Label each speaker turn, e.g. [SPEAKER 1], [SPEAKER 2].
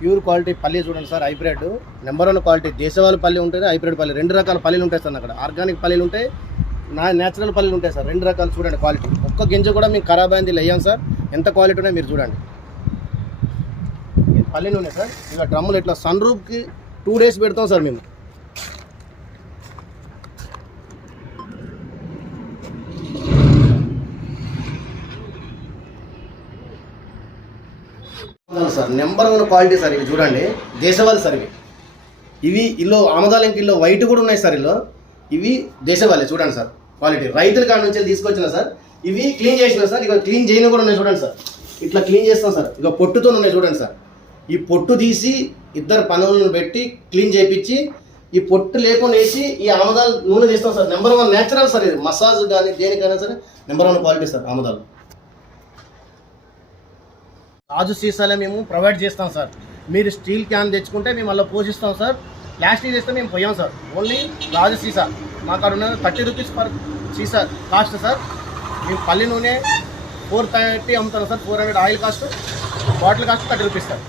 [SPEAKER 1] Pure quality పల్లి చూడండి sir hybrid. Number one quality దేశవాళీ పల్లి ఉంటుంది హైబ్రిడ్ పల్లి. రెండు రకాల పల్లీలు ఉంటాయి సార్ అక్కడ. ఆర్గానిక్ పల్లీలు ఉంటాయి నా నేచురల్ పల్లీలు ఉంటాయి సార్. రెండు రకాలు చూడండి క్వాలిటీ. ఒక్క గింజ కూడా మీకు ఖరాబ్ అయింది లేయాం సార్. ఎంత క్వాలిటీ ఉన్నాయో మీరు చూడండి. ఇది పల్లి నూనె సార్. ఇలా డ్రమ్ములు ఇట్లా సన్ రూఫ్కి టూ డేస్ పెడతాం సార్ మేము. Sir number one quality sir ఇవి చూడండి. దేశవాళి సార్ ఇవి. ఇవి ఇల్లు ఆమదాల ఇల్లు వైట్ కూడా ఉన్నాయి సార్ ఇల్లు. ఇవి దేశవాళి చూడండి సార్ క్వాలిటీ. రైతుల కాడ నుంచి తీసుకొచ్చిన సార్. ఇవి క్లీన్ చేసిన సార్ ఇక క్లీన్ చేయని కూడా ఉన్నాయి చూడండి సార్. ఇట్లా క్లీన్ చేస్తాం సార్. ఇక పొట్టుతో ఉన్నాయి చూడండి సార్. ఈ పొట్టు తీసి ఇద్దరు పనులను పెట్టి క్లీన్ చేయించి ఈ పొట్టు లేకుండా వేసి ఈ ఆమదాలు నూనె తీస్తాం sir. Number one natural sir ఇది. మసాజ్ కానీ దేనికైనా సరే నెంబర్ వన్ క్వాలిటీ సార్ ఆమదాలు. రాజు సీసాలే మేము ప్రొవైడ్ చేస్తాం సార్. మీరు స్టీల్ క్యాన్ తెచ్చుకుంటే మేము అలా పోషిస్తాం సార్. ప్లాస్టిక్ తెస్తే మేము పోయాం సార్. ఓన్లీ రాజు సీసా. మాకు అక్కడ ఉన్న థర్టీ రూపీస్ పర్ సీసా కాస్ట్ సార్. మేము పల్లి నూనె ఫోర్ థర్టీ అమ్ముతాం sir. Four hundred oil cost bottle cost thirty rupees sir.